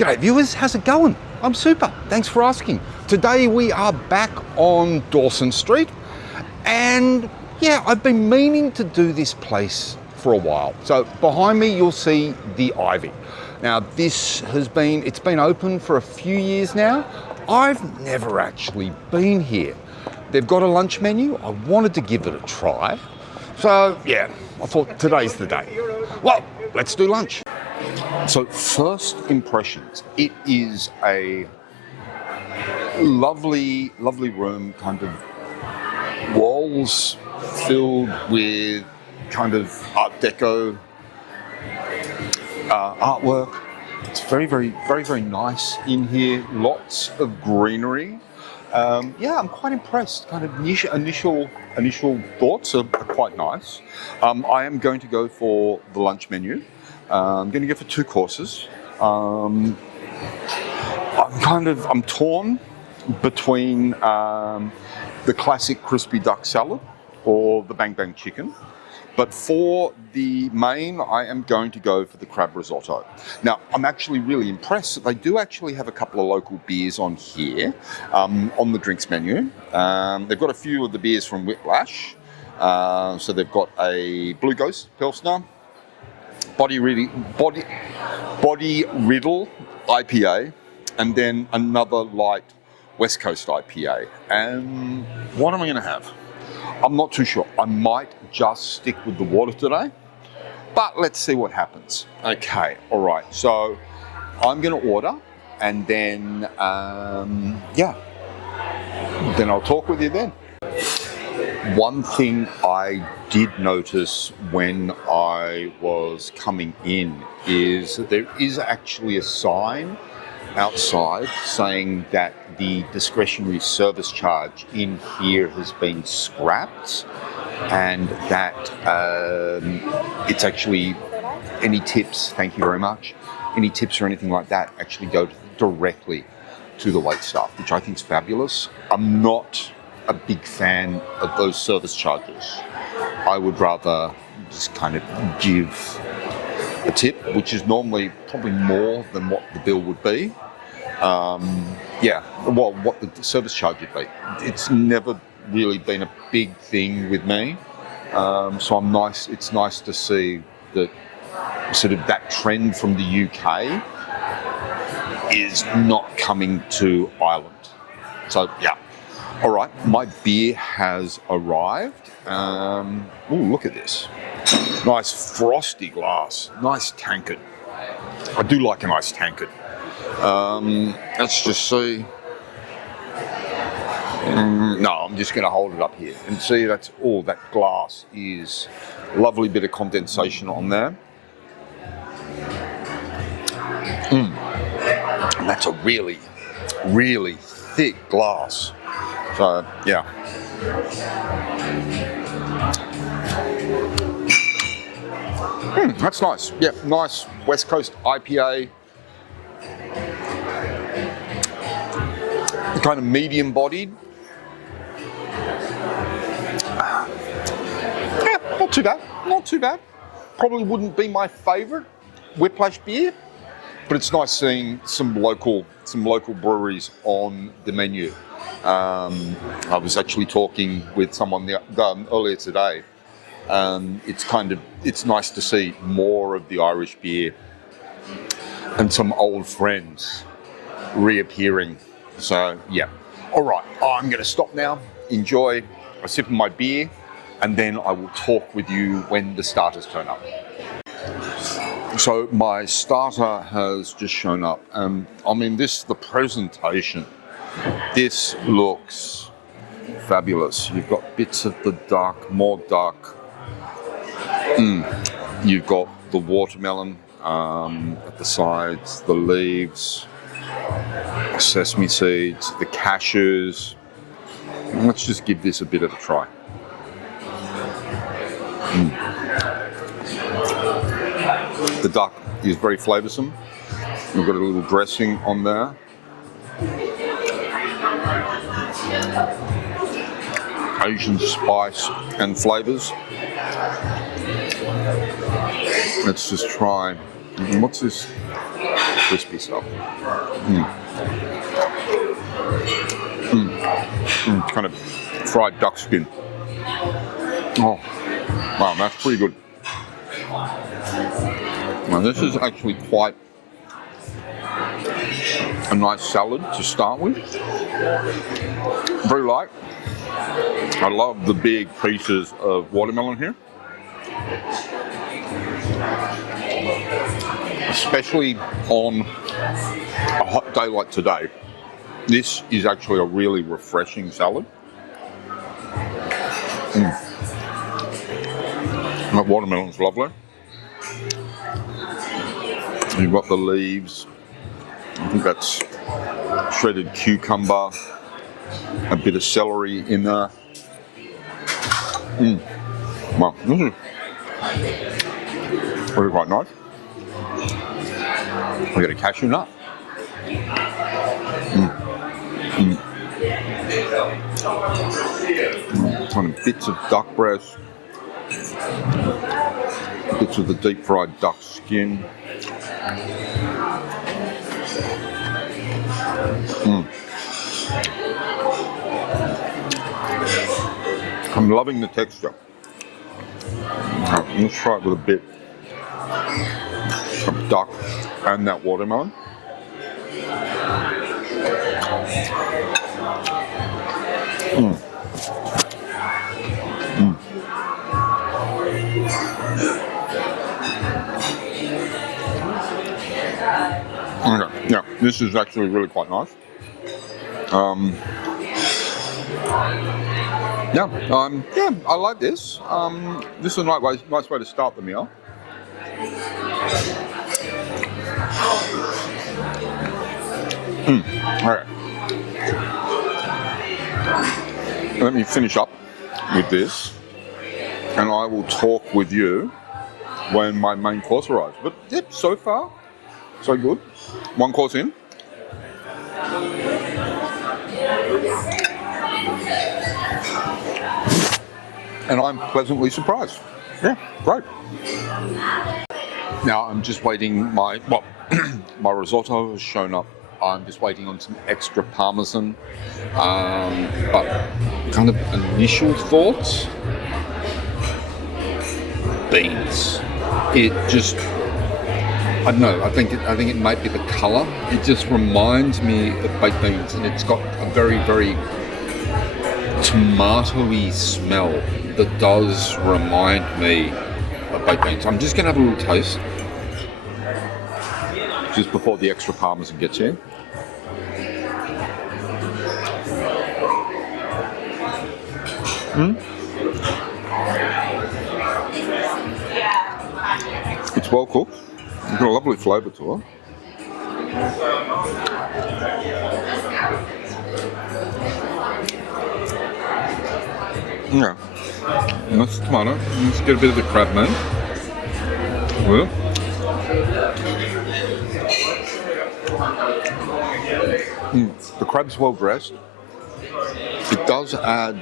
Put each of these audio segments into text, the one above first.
G'day viewers, how's it going? I'm super, thanks for asking. Today we are back on Dawson Street, and yeah, I've been meaning to do this place for a while. So behind me you'll see the Ivy. Now it's been open for a few years now. I've never actually been here. They've got a lunch menu. I wanted to give it a try. So yeah, I thought today's the day. Well, let's do lunch. So first impressions, it is a lovely room, kind of walls filled with kind of Art Deco artwork. It's very nice in here. Lots of greenery. Yeah, I'm quite impressed. Kind of initial thoughts are quite nice. I am going to go for the lunch menu. I'm going to go for 2 courses. I'm torn between the classic crispy duck salad or the bang bang chicken. But for the main, I am going to go for the crab risotto. Now, I'm actually really impressed that they do actually have a couple of local beers on here, on the drinks menu. They've got a few of the beers from Whiplash. So they've got a Blue Ghost Pilsner, Body Riddle IPA, and then another light West Coast IPA. And what am I going to have? I'm not too sure. I might just stick with the water today, but let's see what happens. Okay, all right. So I'm going to order, and then then I'll talk with you then. One thing I did notice when I was coming in is that there is actually a sign outside saying that the discretionary service charge in here has been scrapped, and that it's actually any tips, thank you very much, any tips or anything like that actually go directly to the wait staff, which I think is fabulous. I'm not a big fan of those service charges. I would rather just kind of give a tip, which is normally probably more than what the bill would be. What the service charge would be. It's never really been a big thing with me. So it's nice to see that sort of that trend from the UK is not coming to Ireland. So yeah. All right, my beer has arrived. Look at this. Nice frosty glass, nice tankard. I do like a nice tankard. Let's just see. No, I'm just going to hold it up here and see. That's all. That glass is a lovely bit of condensation on there. And that's a really thick glass. So yeah. That's nice. Yeah, nice West Coast IPA. Kind of medium bodied. Yeah, not too bad. Probably wouldn't be my favourite Whiplash beer, but it's nice seeing some local breweries on the menu. I was actually talking with someone earlier today. It's nice to see more of the Irish beer and some old friends reappearing. So yeah. All right, I'm going to stop now, enjoy a sip of my beer, and then I will talk with you when the starters turn up. So my starter has just shown up. The presentation. This looks fabulous. You've got bits of the duck, more duck. You've got the watermelon at the sides, the leaves, sesame seeds, the cashews. Let's just give this a bit of a try. The duck is very flavoursome. We've got a little dressing on there. Asian spice and flavours. Let's just try. What's this? crispy stuff. Kind of fried duck skin. Oh, wow, that's pretty good. Now this is actually quite a nice salad to start with. Very light. I love the big pieces of watermelon here. Especially on a hot day like today. This is actually a really refreshing salad. That watermelon's lovely. You've got the leaves. I think that's shredded cucumber, a bit of celery in there. Wow, this is really quite nice. We got a cashew nut. Kind of bits of duck breast, bits of the deep fried duck skin. I'm loving the texture. Let's try it with a bit of duck and that watermelon. Okay, yeah, this is actually really quite nice. Yeah, I like this. This is a nice way to start the meal. Okay. Let me finish up with this, and I will talk with you when my main course arrives. But yep, so far, so good. One course in. And I'm pleasantly surprised. Yeah, great. Now I'm just waiting. My risotto has shown up. I'm just waiting on some extra parmesan. But kind of initial thoughts. Beans. It just, I don't know. I think it might be the colour. It just reminds me of baked beans, and it's got a very, very tomatoey smell that does remind me of baked beans. I'm just going to have a little taste just before the extra parmesan gets in. It's well cooked. It's got a lovely flavour to it. Yeah. And that's the tomato. Let's get a bit of the crab man. Well. The crab's well dressed. It does add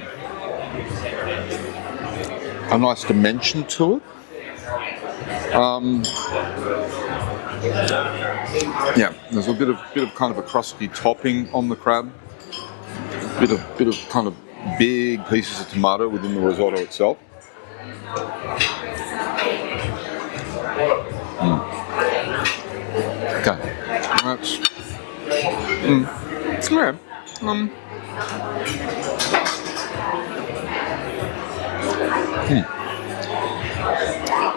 a nice dimension to it. Yeah, there's a bit of kind of a crusty topping on the crab. Bit of kind of big pieces of tomato within the risotto itself. Okay, that's yeah.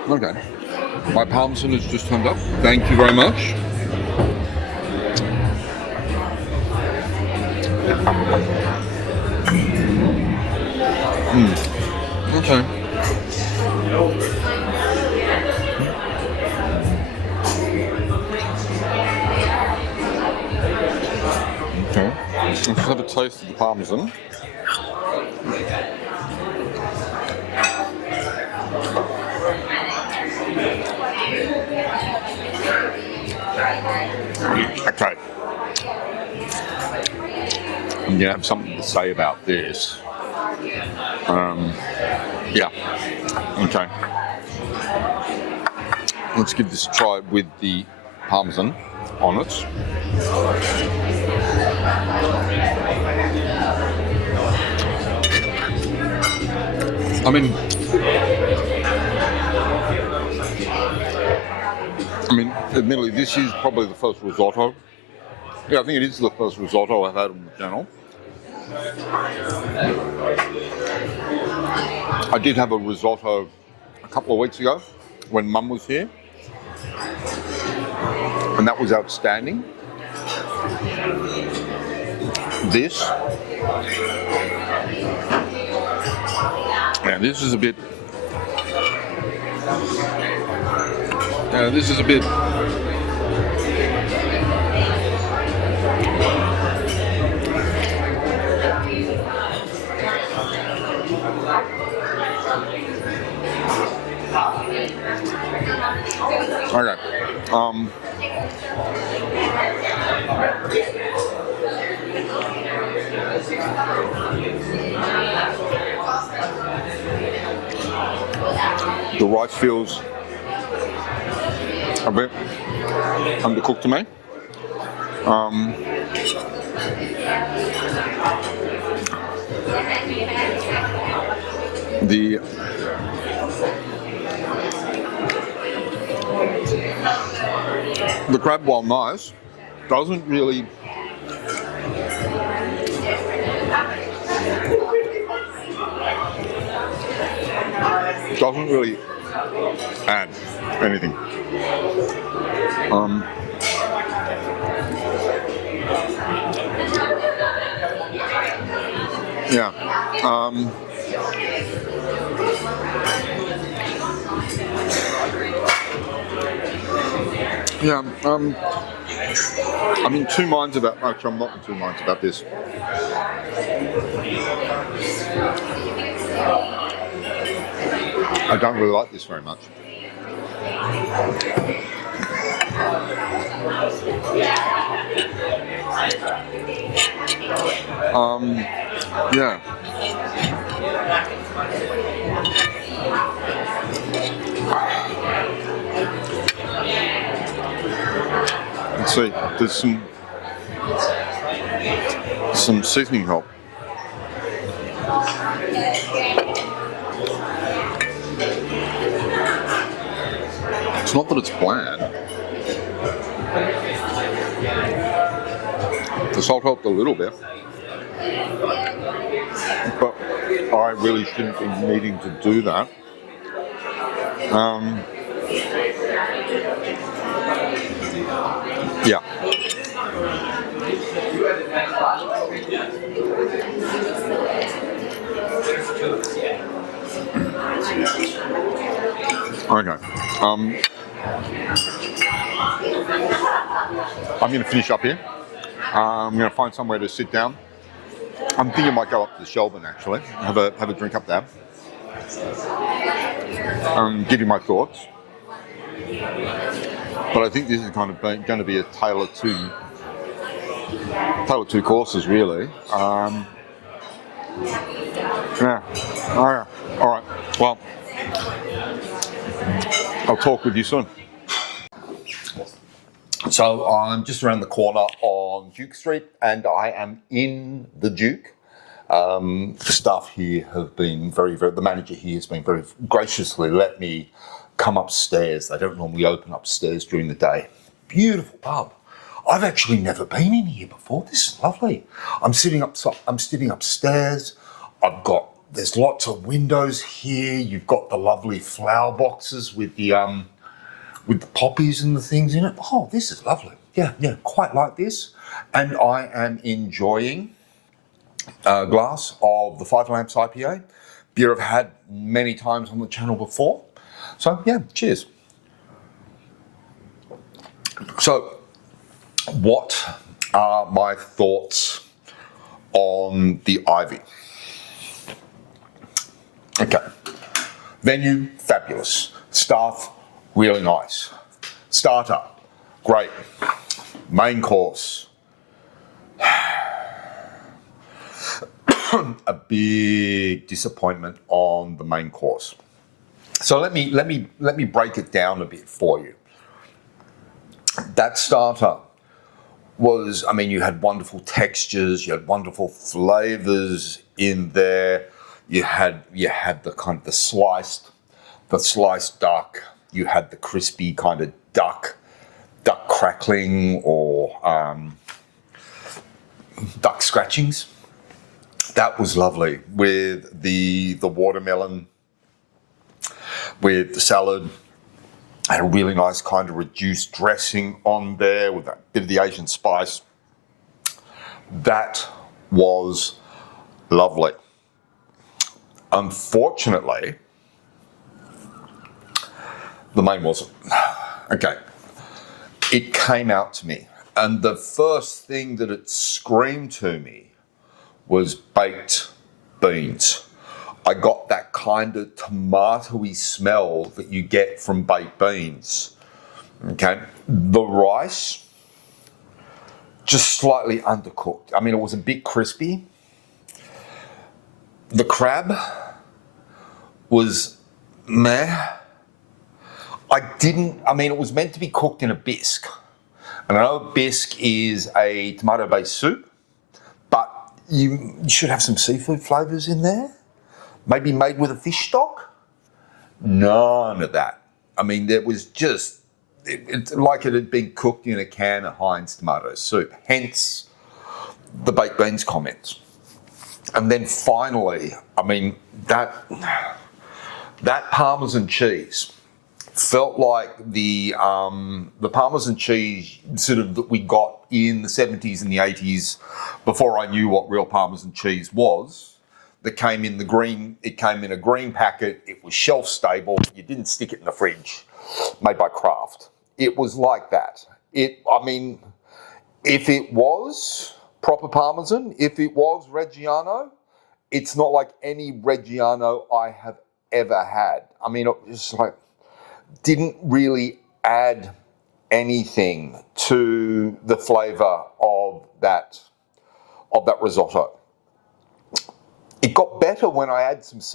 Okay, my parmesan has just turned up. Thank you very much. Okay. Okay. Let's have a taste of the parmesan. Okay. I'm gonna have something to say about this. Yeah. Okay. Let's give this a try with the parmesan. on it. I mean, admittedly, this is probably the first risotto. Yeah, I think it is the first risotto I've had on the channel. I did have a risotto a couple of weeks ago when Mum was here, and that was outstanding. This, yeah, this is a bit. Yeah, this is a bit. Okay. The rice feels a bit undercooked to me. The crab, while nice, doesn't really add anything. Yeah. Yeah. I'm in two minds about. Actually, I'm not in two minds about this. I don't really like this very much. Yeah. Let's see. There's some seasoning help. It's not that it's bland. The salt helped a little bit, but I really shouldn't be needing to do that. Yeah. Okay. I'm going to finish up here. I'm going to find somewhere to sit down. I'm thinking I might go up to Shelburne actually, have a drink up there, give you my thoughts. But I think this is kind of going to be a tale of two courses, really. Yeah. All right. Well, I'll talk with you soon. So I'm just around the corner on Duke Street, and I am in the Duke. The staff here have been the manager here has been very graciously let me come upstairs. They don't normally open upstairs during the day. Beautiful pub. I've actually never been in here before. This is lovely. I'm sitting upstairs. There's lots of windows here. You've got the lovely flower boxes with the poppies and the things in it. Oh, this is lovely. Yeah, quite like this. And I am enjoying a glass of the Five Lamps IPA, beer I've had many times on the channel before. So yeah, cheers. So what are my thoughts on the Ivy? Okay. Venue, fabulous. Staff, really nice. Starter, great. Main course, a big disappointment on the main course. So let me break it down a bit for you. that starter was, I mean, you had wonderful textures, you had wonderful flavors in there. You had the kind of the sliced duck. You had the crispy kind of duck crackling or duck scratchings. That was lovely with the watermelon, with the salad. I had a really nice kind of reduced dressing on there with a bit of the Asian spice. That was lovely. Unfortunately, the main wasn't. Okay. It came out to me, and the first thing that it screamed to me was baked beans. I got that kind of tomatoey smell that you get from baked beans. Okay. The rice, just slightly undercooked. I mean, it was a bit crispy. The crab was meh. It was meant to be cooked in a bisque. And I know a bisque is a tomato-based soup, but you should have some seafood flavours in there. Maybe made with a fish stock. None of that. I mean, there was just, it's like it had been cooked in a can of Heinz tomato soup. Hence the baked beans comments. And then finally, I mean, that Parmesan cheese felt like the Parmesan cheese sort of that we got in the 70s and the 80s before I knew what real Parmesan cheese was. That came in it came in a green packet. It was shelf stable. You didn't stick it in the fridge. Made by Kraft. It was like that. If it was proper Parmesan, if it was Reggiano, it's not like any Reggiano I have ever had. I mean, it was like, didn't really add anything to the flavour of that risotto. It got better when I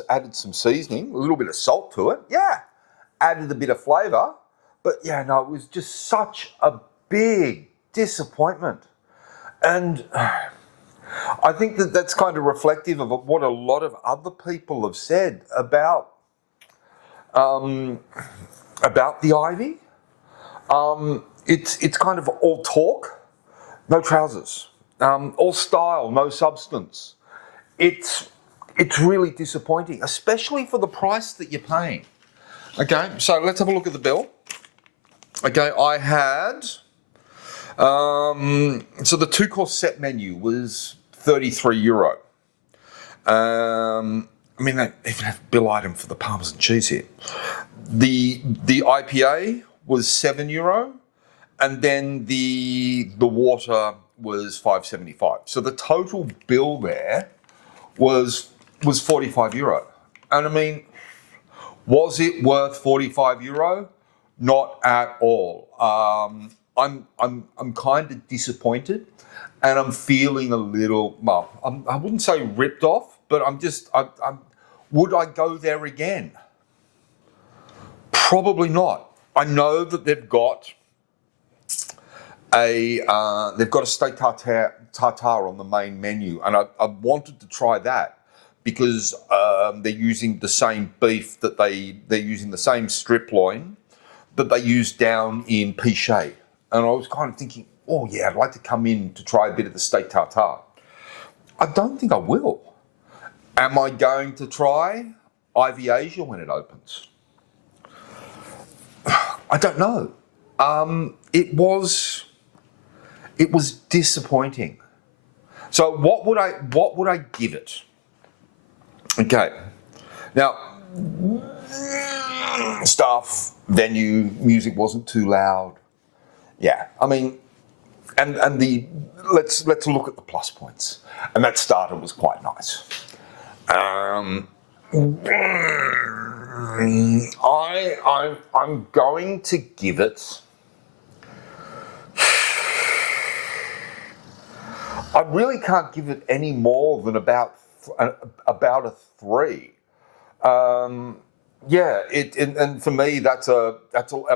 added some seasoning, a little bit of salt to it. Yeah, added a bit of flavour. But yeah, no, it was just such a big disappointment. And I think that's kind of reflective of what a lot of other people have said about the Ivy. It's kind of all talk, no trousers. All style, no substance. It's really disappointing, especially for the price that you're paying. Okay, so let's have a look at the bill. Okay, I had, so the 2-course set menu was €33. I mean, they even have a bill item for the Parmesan cheese here. The IPA was €7, and then the water was €5.75. So the total bill there was €45. And I mean, was it worth €45? Not at all. I'm kind of disappointed, and I'm feeling a little, well, I wouldn't say ripped off, but would I go there again? Probably not. I know that they've got a steak tartare on the main menu, and I wanted to try that because they're using the same beef that they're using the same strip loin that they use down in Pichet. And I was kind of thinking, oh yeah, I'd like to come in to try a bit of the steak tartare. I don't think I will. Am I going to try Ivy Asia when it opens? I don't know. It was disappointing. So what would I give it? Okay. Now, staff, venue, music wasn't too loud. Yeah, I mean, and let's look at the plus points. And that starter was quite nice. I'm going to give it. I really can't give it any more than about a 3. Yeah, and for me that's I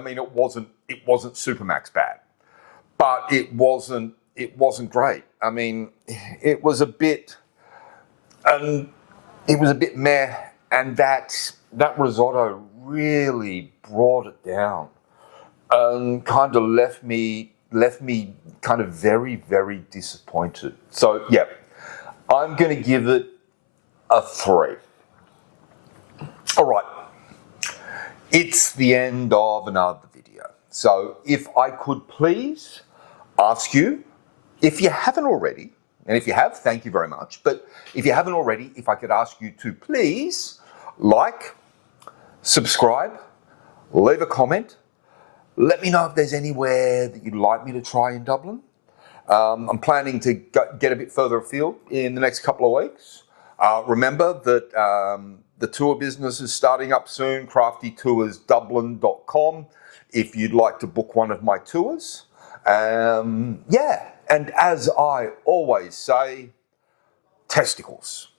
mean it wasn't Supermax bad. but it wasn't great. I mean, it was a bit meh, and that risotto really brought it down and kind of left me kind of very, very disappointed. So yeah, I'm going to give it a 3. All right, it's the end of another video. So if I could please ask you, if you haven't already, and if you have, thank you very much, but if you haven't already, if I could ask you to please like, subscribe, leave a comment, let me know if there's anywhere that you'd like me to try in Dublin. I'm planning to get a bit further afield in the next couple of weeks. Remember that the tour business is starting up soon, craftytoursdublin.com, if you'd like to book one of my tours. Yeah, and as I always say, testicles.